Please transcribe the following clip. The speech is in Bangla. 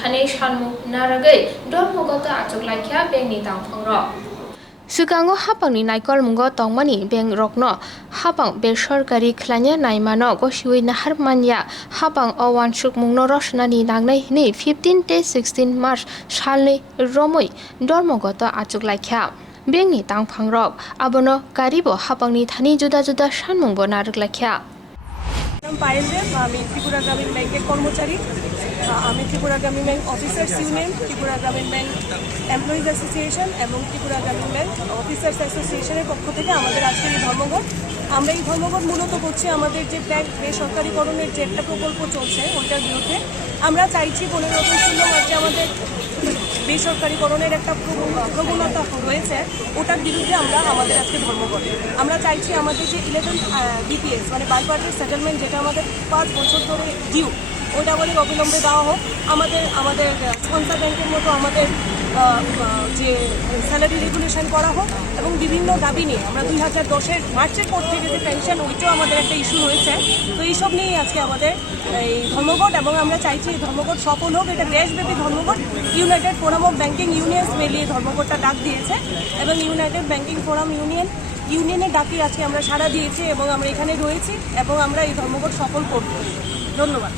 thane shanmung naragai dormogota Achuklai bengni Tangphangrok. Sukango hapangni naikol mungo tongmani beng rokno hapang be Sorkari Khulaina Naimano goshiwi naharmanya hapang awan sukmungno rosnani nagnai ni 15 to 16 March Salnwi Romwi dormogota Achuklai bengni Tangphangrok abono karibo hapangni thani juda juda shanmungbo naruklai আমি ত্রিপুরা গ্রামীণ ব্যাংকের কর্মচারী। আমি ত্রিপুরা গ্রামীণ ব্যাংক অফিসার্স ইউনিয়ন, ত্রিপুরা গ্রামীণ ব্যাংক এমপ্লয়িজ অ্যাসোসিয়েশন এবং ত্রিপুরা গ্রামীণ ব্যাংক অফিসার্স অ্যাসোসিয়েশনের পক্ষ থেকে আমাদের আজকের এই ধর্মঘট। আমরা এই ধর্মঘট মূলত করছি আমাদের যে ব্যাংক বেসরকারিকরণের যে একটা প্রকল্প চলছে ওইটার বিরুদ্ধে। আমরা চাইছি 15 মার্চে আমাদের বেসরকারিকরণের একটা প্রবণতা রয়েছে, ওটার বিরুদ্ধে আমরা আমাদের আজকে ধর্মঘট। আমরা চাইছি আমাদের যে 11 BPS মানে বাইপার্টেড সেটেলমেন্ট, যেটা আমাদের 5 বছর ধরে ডিউ, ওইটা আমাদের অবিলম্বে দেওয়া হোক। আমাদের স্পন্সর ব্যাংকের মতো আমাদের যে স্যালারি রেগুলেশন করা হোক এবং বিভিন্ন দাবি নিয়ে আমরা 2010 মার্চের পর থেকে যে পেনশন, ওইটাও আমাদের একটা ইস্যু রয়েছে। তো এইসব নিয়েই আজকে আমাদের এই ধর্মঘট এবং আমরা চাইছি এই ধর্মঘট সফল হোক। এটা দেশব্যাপী ধর্মঘট। United forum of banking unions মিলিয়ে ধর্মঘটটা ডাক দিয়েছে এবং ইউনাইটেড ব্যাংকিং ফোরাম ইউনিয়নের ডাকে আজকে আমরা সাড়া দিয়েছি এবং আমরা এখানে রয়েছি এবং আমরা এই ধর্মঘট সফল করব। ধন্যবাদ।